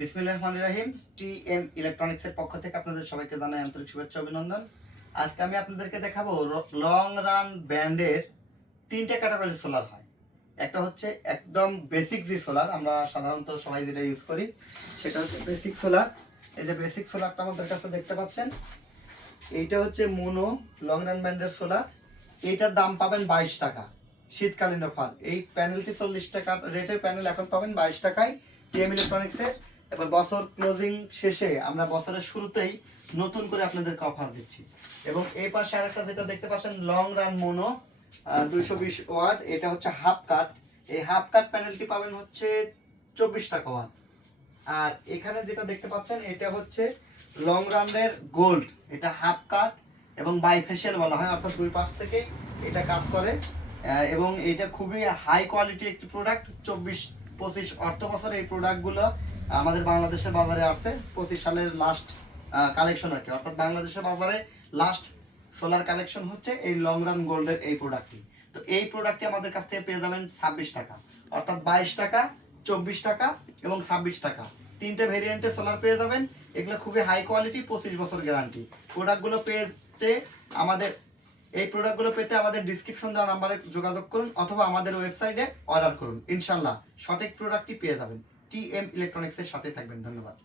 বিসমিল্লাহির রহমানির রহিম। টিএম ইলেকট্রনিক্সের পক্ষ থেকে আপনাদের সবাইকে জানাই আন্তরিক শুভেচ্ছা অভিনন্দন। আজকে আমি আপনাদেরকে দেখাবো লং রান ব্র্যান্ডের তিনটে ক্যাটাগরির সোলার হয়। একটা হচ্ছে একদম বেসিক যে সোলার আমরা সাধারণত সবাই যেটা ইউজ করি সেটা হচ্ছে বেসিক সোলার। এই যে বেসিক সোলারটা আমাদের কাছে দেখতে পাচ্ছেন, এইটা হচ্ছে মোনো লং রান ব্র্যান্ডের সোলার। এইটার দাম পাবেন 22 টাকা, শীতকালীন অফার। এই প্যানেলটি 40 টাকা রেটের প্যানেল এখন পাবেন 22 টাকায় টিএম ইলেকট্রনিক্সের। এবার বছর ক্লোজিং শেষে আমরা বছরের শুরুতেই নতুন করে আপনাদেরকে অফার দিচ্ছি। এবং এই পাশে আরেকটা যেটা দেখতে পাচ্ছেন লং রান মোনো 220 ওয়াট, এটা হচ্ছে হাফ কাট। এই হাফ কাট প্যানেলটি পাবেন হচ্ছে 24 টাকা ওয়াট। আর এখানে যেটা দেখতে পাচ্ছেন এটা হচ্ছে লং রানের গোল্ড, এটা হাফ কাট এবং বাইফেশিয়াল বলা হয়, অর্থাৎ দুই পাশ থেকেই এটা কাজ করে। এবং এটা খুবই হাই কোয়ালিটি একটি প্রোডাক্ট। 24-25 অর্থ বছরে এই প্রোডাক্টগুলো আমাদের বাংলাদেশের বাজারে আসছে। 25 সালের লাস্ট কালেকশন আর কি, অর্থাৎ বাংলাদেশের বাজারে লাস্ট সোলার কালেকশন হচ্ছে এই লং রান গোল্ডের এই প্রোডাক্টটি। তো এই প্রোডাক্টটি আমাদের কাছ থেকে পেয়ে যাবেন 26 টাকা, অর্থাৎ 22 টাকা, 24 টাকা এবং 26 টাকা, তিনটে ভেরিয়েন্টে সোলার পেয়ে যাবেন। এগুলো খুবই হাই কোয়ালিটি, 25 বছর গ্যারান্টি। প্রোডাক্টগুলো পেতে আমাদের ডিসক্রিপশন দেওয়া নাম্বারে যোগাযোগ করুন অথবা আমাদের ওয়েবসাইটে অর্ডার করুন। ইনশাল্লাহ সঠিক প্রোডাক্টটি পেয়ে যাবেন। টিএম ইলেকট্রনিক্সের সাথে থাকবেন। ধন্যবাদ।